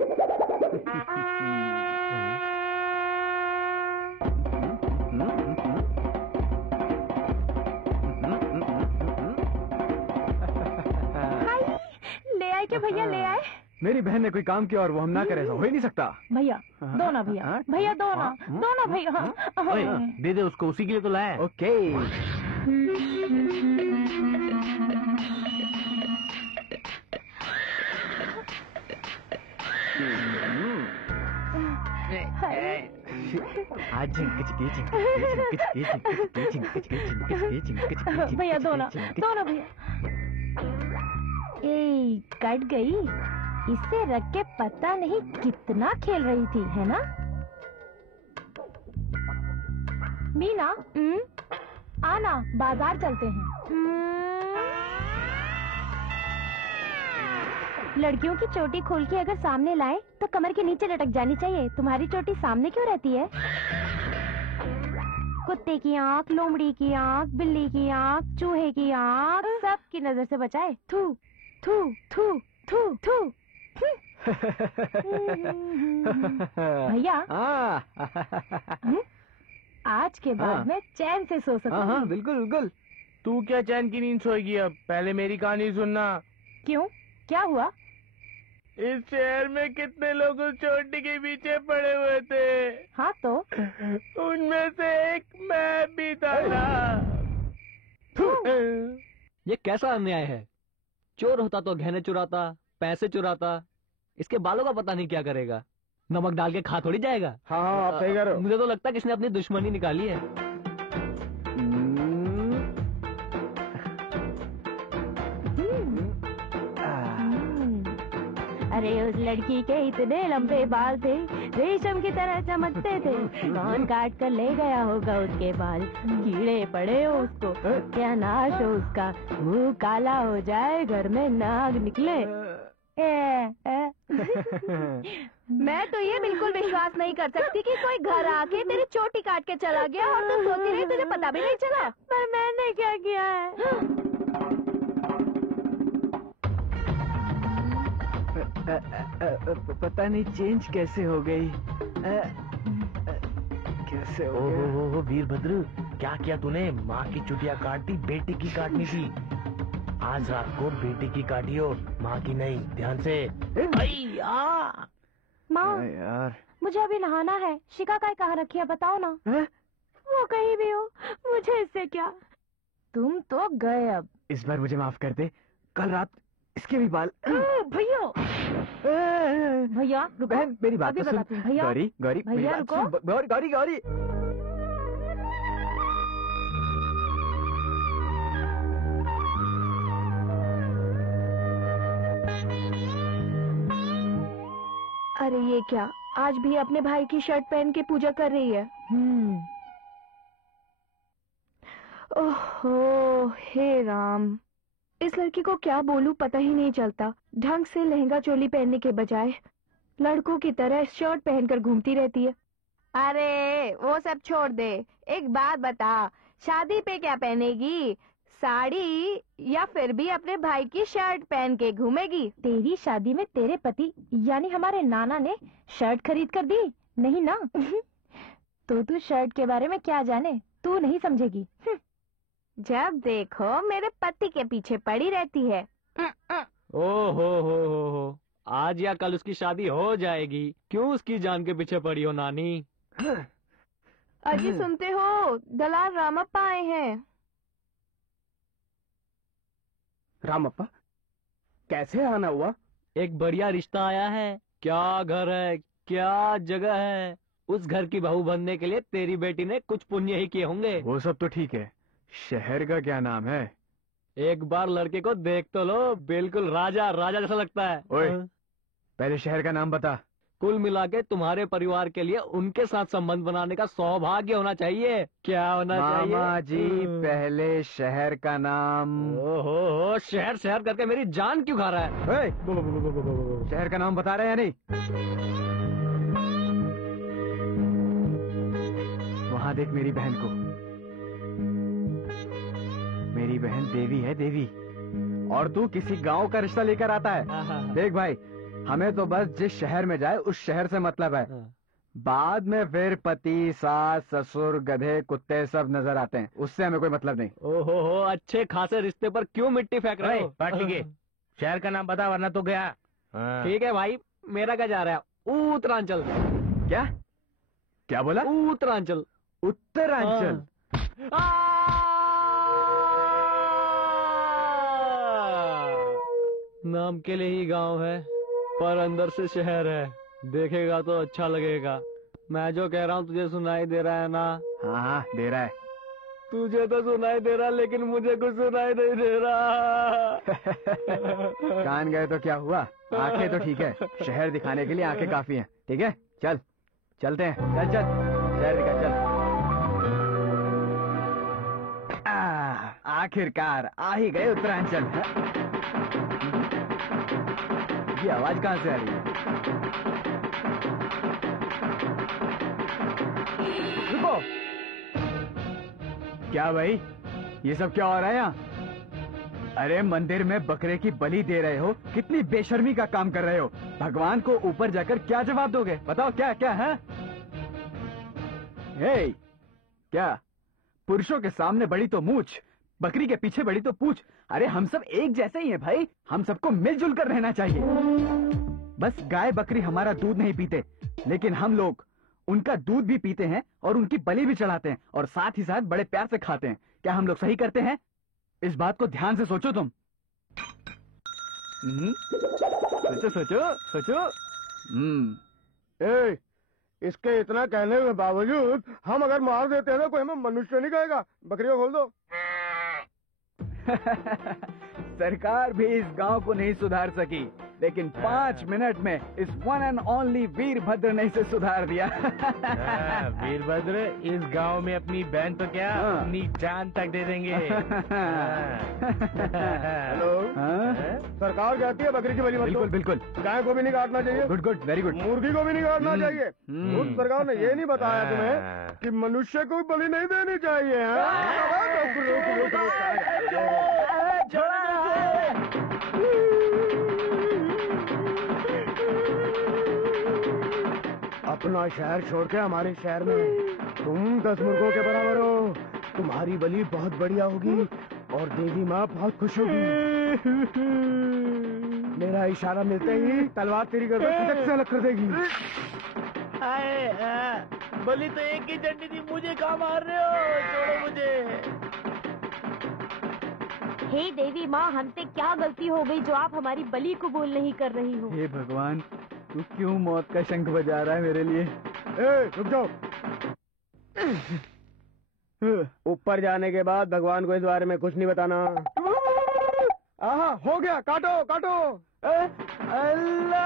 ले आए क्या भैया, ले आए? मेरी बहन ने कोई काम किया और वो हम ना करें, ऐसा हो ही नहीं सकता। भैया दो ना, भैया भैया दो ना, दो ना भैया। दे दे उसको, उसी के लिए तो लाया। ओके। भैया दो ना, दो ना भैया। ए कट गई, इसे रख के पता नहीं कितना खेल रही थी, है ना मीना? आना, बाजार चलते हैं। लड़कियों की चोटी खोल के अगर सामने लाए तो कमर के नीचे लटक जानी चाहिए। तुम्हारी चोटी सामने क्यों रहती है? कुत्ते की आंख, लोमड़ी की आंख, बिल्ली की आंख, चूहे की आंख, सबकी नजर से बचाए। थू थू थू थू थू। भैया आज के बाद मैं चैन से सो सकूं। हाँ बिल्कुल बिल्कुल। तू क्या चैन की नींद सोएगी? अब पहले मेरी कहानी सुनना। क्यों, क्या हुआ? इस शहर में कितने लोग उस चोटी के पीछे पड़े हुए थे। हाँ तो उनमें से एक मैं भी था ना। ये कैसा अन्याय है? चोर होता तो गहने चुराता, पैसे चुराता, इसके बालों का पता नहीं क्या करेगा। नमक डाल के खा थोड़ी जाएगा। हाँ आप सही कह रहे हो। मुझे तो लगता है किसने अपनी दुश्मनी निकाली है। अरे उस लड़की के इतने लंबे बाल थे, रेशम की तरह चमकते थे। कौन काट कर ले गया होगा उसके बाल? कीड़े पड़े हो उसको, क्या नाश हो उसका, मुंह काला हो जाए, घर में नाग निकले। मैं तो ये बिल्कुल विश्वास नहीं कर सकती कि कोई घर आके तेरी चोटी काट के चला गया और तू सोती रही, तुझे पता भी नहीं चला। पर मैंने क्या किया है? पता नहीं चेंज कैसे हो गई। कैसे हो गया? ओहो वीरभद्र, क्या किया तूने? माँ की चुटिया काट दी, बेटी की काटनी थी। आज रात को बेटी की काटियो, माँ की नहीं। ध्यान से। माँ यार मुझे अभी नहाना है। शिकाकाई कहाँ रखी है बताओ ना। है? वो कहीं भी हो, मुझे इससे क्या। तुम तो गए अब। इस बार मुझे माफ कर दे। कल रात इसके भी बाल। भैया भैया रुको, बहन मेरी बात अभी तो सुन। बताती हूँ। भैया गौरी गौरी मेरी भैया बात रुको। सुन। गौरी गौरी गौरी। अरे ये क्या, आज भी अपने भाई की शर्ट पहन के पूजा कर रही है। ओहो हे राम, इस लड़की को क्या बोलूं पता ही नहीं चलता। ढंग से लहंगा चोली पहनने के बजाय लड़कों की तरह शर्ट पहनकर घूमती रहती है। अरे वो सब छोड़ दे, एक बात बता, शादी पे क्या पहनेगी? साड़ी या फिर भी अपने भाई की शर्ट पहन के घूमेगी? तेरी शादी में तेरे पति यानी हमारे नाना ने शर्ट खरीद कर दी, नहीं ना? तो तू शर्ट के बारे में क्या जाने, तू नहीं समझेगी। जब देखो मेरे पति के पीछे पड़ी रहती है। हो, आज या कल उसकी शादी हो जाएगी। क्यों उसकी जान के पीछे पड़ी हो नानी? अजी सुनते हो, दलाल रामप्पा आए हैं। रामप्पा कैसे आना हुआ? एक बढ़िया रिश्ता आया है। क्या घर है, क्या जगह है। उस घर की बहू बनने के लिए तेरी बेटी ने कुछ पुण्य ही किए होंगे। वो सब तो ठीक है, शहर का क्या नाम है? एक बार लड़के को देख तो लो, बिल्कुल राजा राजा जैसा लगता है। ओए, पहले शहर का नाम बता। कुल मिला के तुम्हारे परिवार के लिए उनके साथ संबंध बनाने का सौभाग्य होना चाहिए। क्या होना चाहिए? मामा जी पहले शहर का नाम। ओहो, शहर शहर करके मेरी जान क्यों खा रहा है? शहर का नाम बता रहे हैं या नहीं? वहाँ देख मेरी बहन को। मेरी बहन देवी है, देवी। और तू किसी गांव का रिश्ता लेकर आता है। देख भाई, हमें तो बस जिस शहर में जाए उस शहर से मतलब है। हाँ। बाद में फिर पति, सास, ससुर, गधे, कुत्ते सब नजर आते हैं, उससे हमें कोई मतलब नहीं। ओहो हो, अच्छे खासे रिश्ते पर क्यों मिट्टी फेंक रहे अरे हो? पाटिके, शहर का नाम बता वरना तो गया। हाँ। ठीक है भाई, मेरा क्या जा रहा है? उत्तरांचल। क्या क्या बोला? उत्तरांचल। उत्तरांचल? नाम के लिए ही गांव है पर अंदर से शहर है। देखेगा तो अच्छा लगेगा। मैं जो कह रहा हूँ तुझे सुनाई दे रहा है ना? हाँ हाँ दे रहा है। तुझे तो सुनाई दे रहा लेकिन मुझे कुछ सुनाई नहीं दे रहा। कान गए तो क्या हुआ, आंखें तो ठीक है। शहर दिखाने के लिए आंखें काफी हैं। ठीक है चल, चलते हैं। चल चल शहर दिखा, चल। आखिरकार आ ही गए उत्तरांचल। ये आवाज कहाँ से आ रही है? रुको। क्या भाई, ये सब क्या हो रहा है यहाँ? अरे मंदिर में बकरे की बलि दे रहे हो, कितनी बेशर्मी का काम कर रहे हो। भगवान को ऊपर जाकर क्या जवाब दोगे? बताओ क्या क्या है? हे, क्या पुरुषों के सामने बड़ी तो मूछ, बकरी के पीछे बड़ी तो पूछ। अरे हम सब एक जैसे ही हैं भाई, हम सबको मिलजुल कर रहना चाहिए। बस गाय बकरी हमारा दूध नहीं पीते, लेकिन हम लोग उनका दूध भी पीते हैं और उनकी बलि भी चढ़ाते हैं और साथ ही साथ बड़े प्यार से खाते हैं। क्या हम लोग सही करते हैं? इस बात को ध्यान से सोचो तुम। सोचो सोचो सोचो। इसके इतना कहने के बावजूद हम अगर मार देते हैं तो कोई हमें मनुष्य नहीं कहेगा। बकरी को खोल दो। सरकार भी इस गांव को नहीं सुधार सकी, लेकिन 5 मिनट में इस वन एंड ओनली वीरभद्र ने इसे सुधार दिया। वीरभद्र इस गांव में अपनी बहन तो क्या, अपनी जान तक दे देंगे। हेलो, सरकार कहती है बकरी की बलि मत दो। बिल्कुल बिल्कुल। गाय को भी नहीं काटना चाहिए। Good good, very good. मुर्गी को भी नहीं काटना चाहिए। उस सरकार ने ये नहीं बताया तुम्हें कि मनुष्य को बलि नहीं देनी चाहिए। अपना शहर छोड़ के हमारे शहर में तुम 10 मुर्गों के बराबर हो। तुम्हारी बलि बहुत बढ़िया होगी और देवी माँ बहुत खुश होगी। मेरा इशारा मिलते ही तलवार तेरी गर्दन फटक से अलग कर देगी। बलि तो एक ही चंडी थी, मुझे कहाँ मार रहे हो? छोड़ो मुझे। हे देवी माँ, हमसे क्या गलती हो गई जो आप हमारी बलि कबूल नहीं कर रही हो? हे भगवान, तू क्यों मौत का शंख बजा रहा है मेरे लिए? रुक जाओ। ऊपर जाने के बाद भगवान को इस बारे में कुछ नहीं बताना। आहा, हो गया, काटो काटो। अल्लाह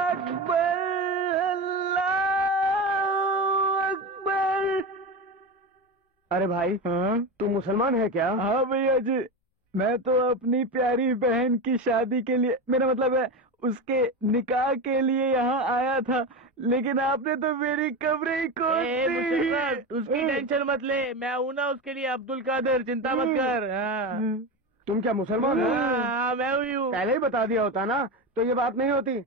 अकबर, अल्लाह अकबर। अरे भाई, तू मुसलमान है क्या? हाँ भैया जी, मैं तो अपनी प्यारी बहन की शादी के लिए, मेरा मतलब है उसके निकाह के लिए यहाँ आया था, लेकिन आपने तो मेरी कब्रें ही खोद दी। उसकी टेंशन मत ले, मैं हूं ना उसके लिए, अब्दुल कादर, चिंता मत कर। तुम क्या मुसलमान हो? हाँ, मैं हुई हूँ। पहले ही बता दिया होता ना तो ये बात नहीं होती।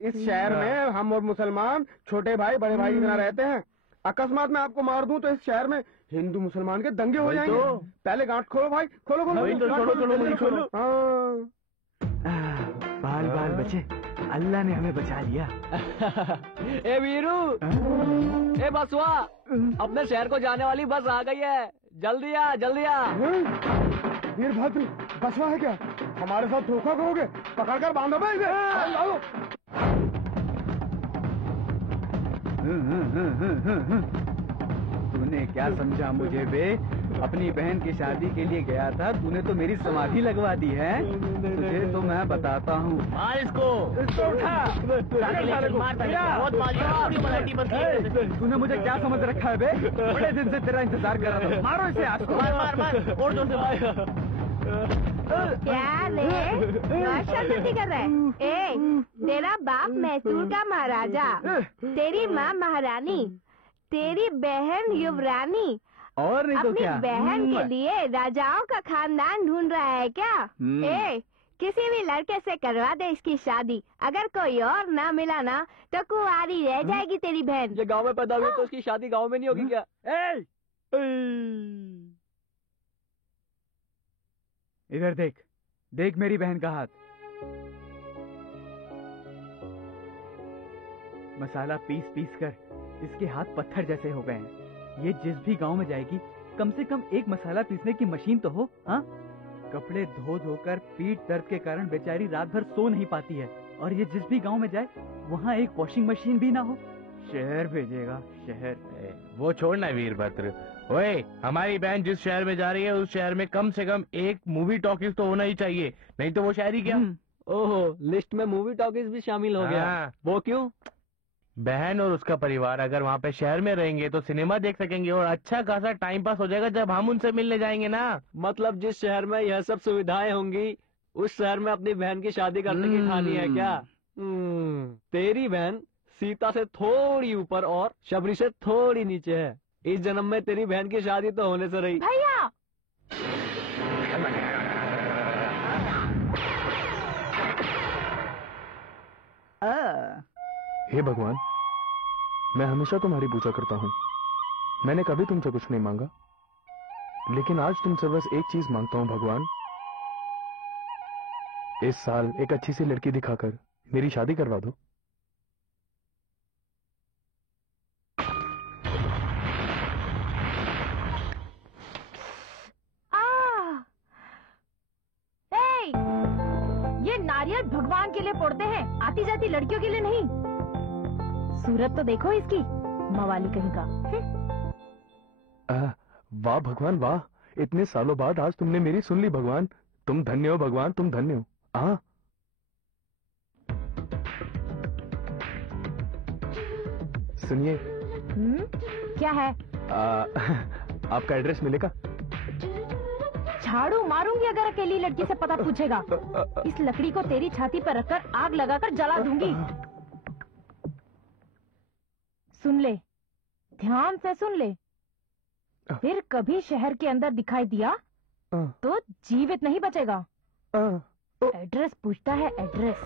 इस शहर में हम और मुसलमान छोटे भाई बड़े भाई की तरह रहते हैं। अकस्मात मैं आपको मार दूं तो इस शहर में हिंदू मुसलमान के दंगे हो जाएंगे। पहले गांठ खोलो भाई, खोलो खोलो। छोड़ो छोड़ो। बाल बाल बचे, अल्लाह ने हमें बचा लिया। ए वीरू, ए बसवा, अपने शहर को जाने वाली बस आ गई है, जल्दी आ जल्दी आ। वीरभद्र बसवा है क्या? हमारे साथ धोखा करोगे? पकड़कर बांधो भाई इसे। तूने क्या समझा मुझे बे? अपनी बहन की शादी के लिए गया था, तूने तो मेरी समाधि लगवा दी है। तुझे तो मैं बताता हूँ। मार इसको उठा। तूने मुझे क्या समझ रखा है बे? बड़े दिन से तेरा इंतजार कर रहा था। मारो इसे आज को। मार और जोर से मार। क्या रे, शर्मती कर रहा है? ए, तेरा बाप मैसूर का महाराजा, तेरी माँ महारानी, तेरी बहन युवरानी, और नहीं तो अपनी क्या? बहन के लिए राजाओं का खानदान ढूंढ रहा है क्या? ए, किसी भी लड़के से करवा दे इसकी शादी। अगर कोई और ना मिला ना तो कुंवारी रह जाएगी तेरी बहन। ये गांव में पैदा हुई तो उसकी शादी गांव में नहीं होगी क्या? इधर देख, देख मेरी बहन का हाथ। मसाला पीस पीस कर इसके हाथ पत्थर जैसे हो गए हैं। ये जिस भी गांव में जाएगी कम से कम एक मसाला पीसने की मशीन तो हो। हाँ, कपड़े धो धोकर पीठ दर्द के कारण बेचारी रात भर सो नहीं पाती है, और ये जिस भी गांव में जाए वहाँ एक वॉशिंग मशीन भी ना हो। शहर भेजेगा, शहर। वो छोड़ना वीरभद्र। ओए, हमारी बहन जिस शहर में जा रही है उस शहर में कम से कम एक मूवी टॉकीज तो होना ही चाहिए, नहीं तो वो शहर ही क्या। ओहो, लिस्ट में मूवी टॉकीज भी शामिल हो गया। हाँ। वो क्यों? बहन और उसका परिवार अगर वहाँ पे शहर में रहेंगे तो सिनेमा देख सकेंगे और अच्छा खासा टाइम पास हो जाएगा जब हम उनसे मिलने जाएंगे ना। मतलब जिस शहर में यह सब सुविधाएं होंगी उस शहर में अपनी बहन की शादी करने की ठानी है क्या? तेरी बहन सीता से थोड़ी ऊपर और शबरी से थोड़ी नीचे है। इस जन्म में तेरी बहन की शादी तो होने से रही। भैया हे भगवान, मैं हमेशा तुम्हारी पूजा करता हूँ। मैंने कभी तुमसे कुछ नहीं मांगा, लेकिन आज तुमसे बस एक चीज मांगता हूँ भगवान। इस साल एक अच्छी सी लड़की दिखाकर मेरी शादी करवा दो। ये नारियल भगवान के लिए फोड़ते हैं, आती जाती लड़कियों के लिए नहीं। सूरत तो देखो इसकी, मवाली कहीं का। वाह भगवान वाह, इतने सालों बाद आज तुमने मेरी सुन ली भगवान। तुम धन्य हो भगवान, तुम धन्य हो। सुनिए। क्या है? आपका एड्रेस मिलेगा? झाड़ू मारूंगी अगर अकेली लड़की से पता पूछेगा। इस लकड़ी को तेरी छाती पर रखकर आग लगाकर जला दूंगी। सुन ले, ध्यान से सुन ले। फिर कभी शहर के अंदर दिखाई दिया तो जीवित नहीं बचेगा। एड्रेस पूछता है, एड्रेस।